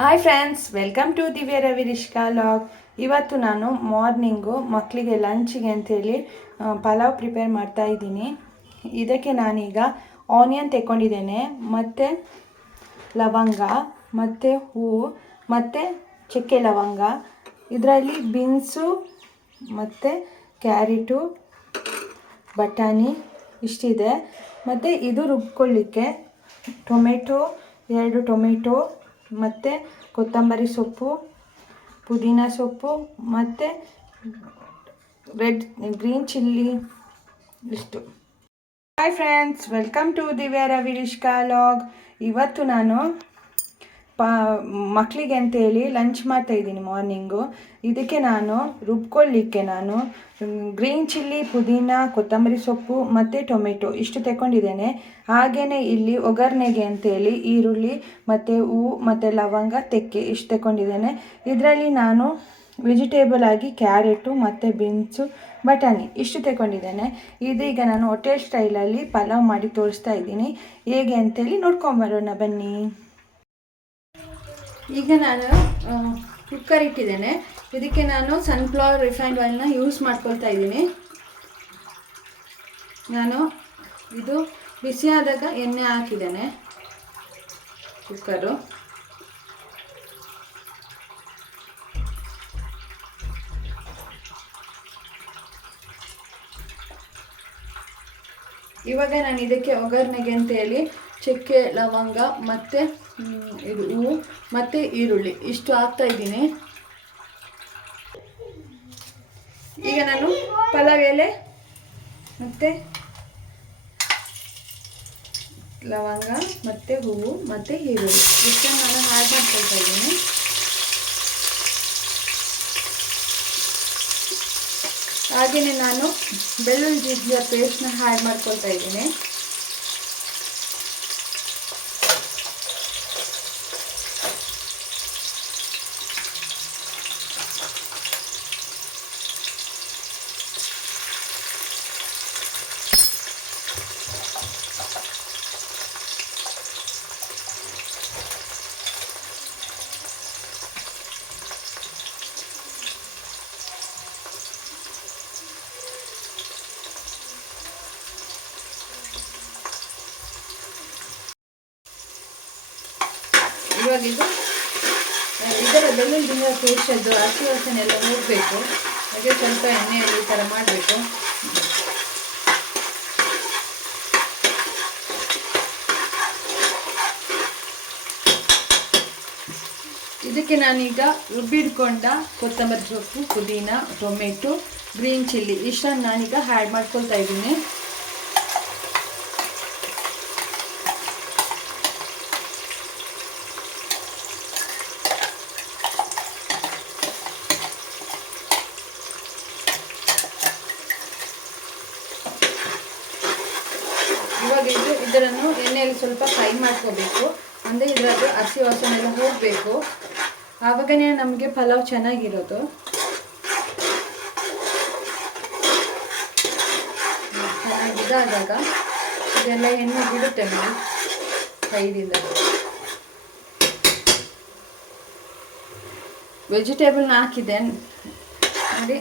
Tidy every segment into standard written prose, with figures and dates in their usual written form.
Hi friends, welcome to ದಿವ್ಯ Ravi ರಿಷ್ಕಾ log. ಇವತ್ತು ನಾನು ಮಾರ್ನಿಂಗು ಮಕ್ಕಳಿಗೆ ಲಂಚಿಗೆ ಅಂಥೇಳಿ ಪಲಾವ್ ಪ್ರಿಪೇರ್ ಮಾಡ್ತಾ ಇದ್ದೀನಿ. ಇದಕ್ಕೆ ನಾನೀಗ ಆನಿಯನ್ ತೆಕ್ಕೊಂಡಿದ್ದೇನೆ, ಮತ್ತು ಲವಂಗ, ಮತ್ತು ಹೂವು, ಮತ್ತು ಚಕ್ಕೆ ಲವಂಗ. ಇದರಲ್ಲಿ ಬೀನ್ಸು ಮತ್ತು ಕ್ಯಾರೆಟು, ಬಟಾಣಿ ಇಷ್ಟಿದೆ. ಮತ್ತು ಇದು ರುಬ್ಕೊಳ್ಳಿಕ್ಕೆ ಎರಡು ಟೊಮೆಟೊ, ಮತ್ತು ಕೊತ್ತಂಬರಿ ಸೊಪ್ಪು, ಪುದೀನ ಸೊಪ್ಪು, ಮತ್ತು ಗ್ರೀನ್ ಚಿಲ್ಲಿ ಇಷ್ಟು. ಹಾಯ್ ಫ್ರೆಂಡ್ಸ್, ವೆಲ್ಕಮ್ ಟು ದಿವ್ಯ ರವಿ ರಿಷ್ಕಾ ಲಾಗ್. ಇವತ್ತು ನಾನು ಮಕ್ಕಳಿಗೆ ಅಂತೇಳಿ ಲಂಚ್ ಮಾಡ್ತಾಯಿದ್ದೀನಿ ಮಾರ್ನಿಂಗು. ಇದಕ್ಕೆ ನಾನು ರುಬ್ಕೊಳ್ಳಿಕ್ಕೆ ಗ್ರೀನ್ ಚಿಲ್ಲಿ, ಪುದೀನ, ಕೊತ್ತಂಬರಿ ಸೊಪ್ಪು ಮತ್ತು ಟೊಮೆಟೊ ಇಷ್ಟು ತಗೊಂಡಿದ್ದೇನೆ. ಹಾಗೆಯೇ ಇಲ್ಲಿ ಒಗ್ಗರಣೆಗೆ ಅಂತೇಳಿ ಈರುಳ್ಳಿ ಮತ್ತು ಹೂವು ಮತ್ತು ಲವಂಗ, ತೆಕ್ಕೆ ಇಷ್ಟು ತಗೊಂಡಿದ್ದೇನೆ. ಇದರಲ್ಲಿ ನಾನು ವೆಜಿಟೇಬಲ್ ಆಗಿ ಕ್ಯಾರೆಟು ಮತ್ತು ಬೀನ್ಸು, ಬಟಾಣಿ ಇಷ್ಟು ತಗೊಂಡಿದ್ದೇನೆ. ಇದೀಗ ನಾನು ಹೋಟೆಲ್ ಸ್ಟೈಲಲ್ಲಿ ಪಲಾವ್ ಮಾಡಿ ತೋರಿಸ್ತಾ ಇದ್ದೀನಿ. ಹೇಗೆ ಅಂತೇಳಿ ನೋಡ್ಕೊಂಬರೋಣ ಬನ್ನಿ. ಈಗ ನಾನು ಕುಕ್ಕರ್ ಇಟ್ಟಿದ್ದೇನೆ. ಇದಕ್ಕೆ ನಾನು ಸನ್ಫ್ಲವರ್ ರಿಫೈನ್ಡ್ ಆಯಿಲ್ನ ಯೂಸ್ ಮಾಡ್ಕೊಳ್ತಾ ಇದ್ದೀನಿ. ನಾನು ಇದು ಬಿಸಿಯಾದಾಗ ಎಣ್ಣೆ ಹಾಕಿದ್ದೇನೆ ಕುಕ್ಕರು. ಇವಾಗ ನಾನು ಇದಕ್ಕೆ ಒಗ್ಗರಣೆಗೆ ಅಂತೇಳಿ ಚಕ್ಕೆ ಲವಂಗ ಮತ್ತು ಇದು ಹೂವು ಮತ್ತು ಈರುಳ್ಳಿ ಇಷ್ಟು ಹಾಕ್ತಾ ಇದ್ದೀನಿ. ಈಗ ನಾನು ಪಲಾವ್ ಎಲೆ ಮತ್ತು ಲವಂಗ ಮತ್ತು ಹೂವು ಮತ್ತು ಈರುಳ್ಳಿ ಇಷ್ಟನ್ನು ನಾನು ಆ್ಯಡ್ ಮಾಡ್ಕೊಳ್ತಾ ಇದ್ದೀನಿ. ಹಾಗೆಯೇ ನಾನು ಬೆಳ್ಳುಳ್ಳಿ ಜಿಂಜರ್ ಪೇಸ್ಟ್ನ ಆ್ಯಡ್ ಮಾಡ್ಕೊಳ್ತಾ ಇದ್ದೀನಿ. ಇವಾಗ ಇದರ ಬೆಳ್ಳುಳ್ಳಿ ಜಿಂಜರ್ ಪೇಸ್ಟದ್ದು ಹಸಿ ವಾಸನೆ ಎಲ್ಲ ಹೋಗಬೇಕು. ಹಾಗೆ ಸ್ವಲ್ಪ ಎಣ್ಣೆಯಲ್ಲಿ ಈ ಥರ ಮಾಡಬೇಕು. ಇದಕ್ಕೆ ನಾನೀಗ ರುಬ್ಬಿಡ್ಕೊಂಡ ಕೊತ್ತಂಬರಿ ಸೊಪ್ಪು, ಪುದೀನ, ಟೊಮೆಟೊ, ಗ್ರೀನ್ ಚಿಲ್ಲಿ ಇಷ್ಟನ್ನು ನಾನೀಗ ಆ್ಯಡ್ ಮಾಡ್ಕೊಳ್ತಾ ಇದ್ದೀನಿ. ಇವಾಗ ಇದನ್ನು ಎಣ್ಣೆಯಲ್ಲಿ ಸ್ವಲ್ಪ ಫ್ರೈ ಮಾಡ್ಕೋಬೇಕು. ಅಂದರೆ ಇದರದ್ದು ಹಸಿ ವಾಸನೆ ಎಲ್ಲ ಹೋಗಬೇಕು. ಆವಾಗನೇ ನಮಗೆ ಪಲಾವ್ ಚೆನ್ನಾಗಿರೋದು. ಚೆನ್ನಾಗಿದಾದಾಗ ಇದೆಲ್ಲ ಎಣ್ಣೆ ಬಿಡುತ್ತೆ ನೋಡಿ ಸೈಡಿಂದ. ವೆಜಿಟೇಬಲ್ನ ಹಾಕಿದೆ ನೋಡಿ.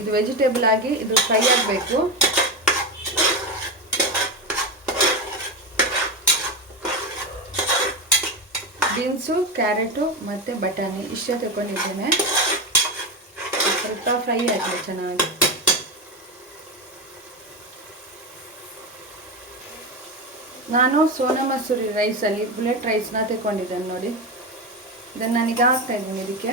ಇದು ವೆಜಿಟೇಬಲ್ ಆಗಿ ಇದು ಫ್ರೈ ಆಗಬೇಕು. ಬೀನ್ಸು, ಕ್ಯಾರೆಟು ಮತ್ತು ಬಟಾಣಿ ಇಷ್ಟೇ ತಗೊಂಡಿದ್ದೇನೆ. ಸ್ವಲ್ಪ ಫ್ರೈ ಆಗಲಿ ಚೆನ್ನಾಗಿ. ನಾನು ಸೋನಾ ಮಸೂರಿ ರೈಸಲ್ಲಿ ಬುಲೆಟ್ ರೈಸ್ನ ತಗೊಂಡಿದ್ದೇನೆ ನೋಡಿ. ಇದನ್ನು ನಾನೀಗ ಹಾಕ್ತಾ ಇದ್ದೀನಿ ಇದಕ್ಕೆ.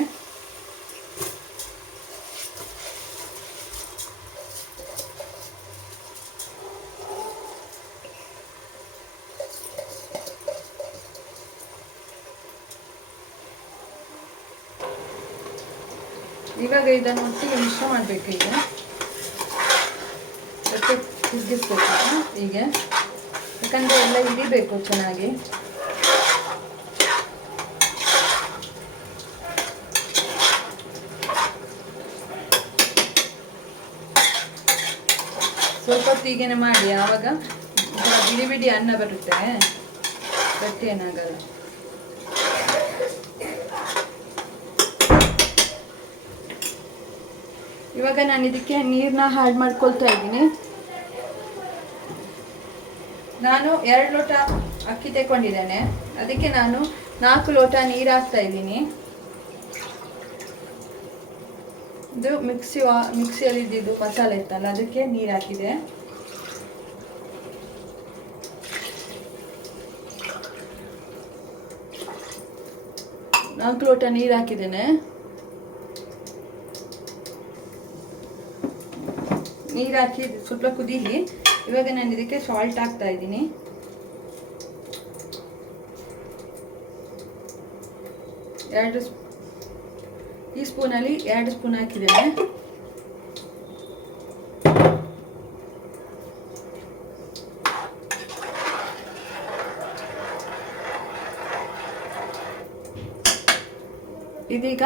ಇವಾಗ ಇದನ್ನು ಒಟ್ಟಿಗೆ ಮಿಶ್ರ ಮಾಡಬೇಕು. ಈಗ ಮತ್ತೆ ಕುದಿಸ್ಬೇಕು ಹೀಗೆ, ಯಾಕಂದರೆ ಎಲ್ಲ ಹಿಡಿಬೇಕು ಚೆನ್ನಾಗಿ. ಸ್ವಲ್ಪ ಹೊತ್ತಿಗೆ ಮಾಡಿ, ಆವಾಗ ಬಿಡಿ ಬಿಡಿ ಅನ್ನ ಬರುತ್ತೆ, ಗಟ್ಟಿ ಏನಾಗಲ್ಲ. ಇವಾಗ ನಾನು ಇದಕ್ಕೆ ನೀರನ್ನ ಆ್ಯಡ್ ಮಾಡ್ಕೊಳ್ತಾ ಇದ್ದೀನಿ. ನಾನು 2 ಲೋಟ ಅಕ್ಕಿ ತಗೊಂಡಿದ್ದೇನೆ, ಅದಕ್ಕೆ ನಾನು 4 ಲೋಟ ನೀರು ಹಾಕ್ತಾ ಇದ್ದೀನಿ. ಇದು ಮಿಕ್ಸಿಯಲ್ಲಿ ಇದ್ದಿದ್ದು ಮಸಾಲೆ ಇತ್ತಲ್ಲ, ಅದಕ್ಕೆ ನೀರು ಹಾಕಿದೆ. ನಾಲ್ಕು ಲೋಟ ನೀರು ಹಾಕಿದ್ದೇನೆ. ನೀರು ಹಾಕಿ ಸ್ವಲ್ಪ ಕುದೀಲಿ. ಇವಾಗ ನಾನು ಇದಕ್ಕೆ ಸಾಲ್ಟ್ ಹಾಕ್ತಾ ಇದ್ದೀನಿ. ಈ ಸ್ಪೂನಲ್ಲಿ 2 ಸ್ಪೂನ್ ಹಾಕಿದ್ದೇನೆ. ಇದೀಗ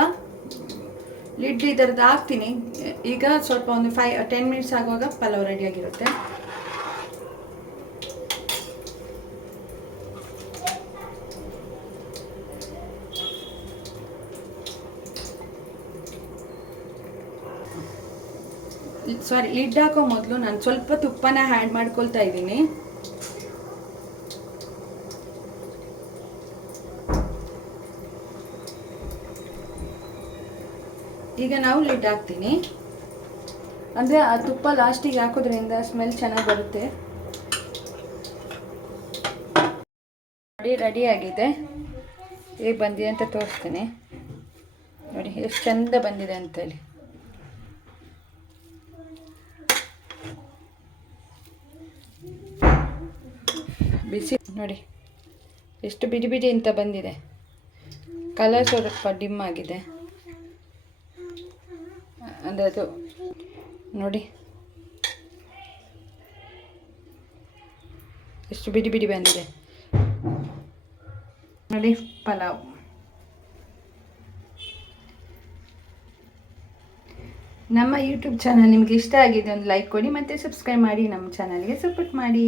ಲಿಡ್ ಇದರದ್ದು ಹಾಕ್ತೀನಿ. ಈಗ ಸ್ವಲ್ಪ ಒಂದು 10 ಮಿನಿಟ್ಸ್ ಆಗುವಾಗ ಪಲಾವ್ ರೆಡಿಯಾಗಿರುತ್ತೆ. ಲಿಡ್ ಹಾಕೋ ಮೊದಲು ನಾನು ಸ್ವಲ್ಪ ತುಪ್ಪನ ಆ್ಯಡ್ ಮಾಡ್ಕೊಳ್ತಾ ಇದ್ದೀನಿ. ಈಗ ನಾವು ಲಿಡ್ ಹಾಕ್ತೀನಿ. ಅಂದರೆ ಆ ತುಪ್ಪ ಲಾಸ್ಟಿಗೆ ಹಾಕೋದ್ರಿಂದ ಸ್ಮೆಲ್ ಚೆನ್ನಾಗಿ ಬರುತ್ತೆ. ನೋಡಿ ರೆಡಿಯಾಗಿದೆ. ಹೇಗೆ ಬಂದಿದೆ ಅಂತ ತೋರಿಸ್ತೀನಿ. ನೋಡಿ ಎಷ್ಟು ಚೆಂದ ಬಂದಿದೆ ಅಂತೇಳಿ. ಬಿಸಿ ನೋಡಿ ಎಷ್ಟು ಬಿಡಿ ಬಿಡಿ ಅಂತ ಬಂದಿದೆ. ಕಲರ್ ಸ್ವಲ್ಪ ಡಿಮ್ ಆಗಿದೆ, ಅಂದರೆ ಅದು ನೋಡಿ ಎಷ್ಟು ಬಿಡಿ ಬಿಡಿ ಬಂದಿದೆ. ನೋಡಿ ಪಲಾವ್. ನಮ್ಮ ಯೂಟ್ಯೂಬ್ ಚಾನಲ್ ನಿಮಗೆ ಇಷ್ಟ ಆಗಿದೆ ಒಂದು ಲೈಕ್ ಕೊಡಿ, ಮತ್ತು ಸಬ್ಸ್ಕ್ರೈಬ್ ಮಾಡಿ, ನಮ್ಮ ಚಾನಲ್ಗೆ ಸಪೋರ್ಟ್ ಮಾಡಿ.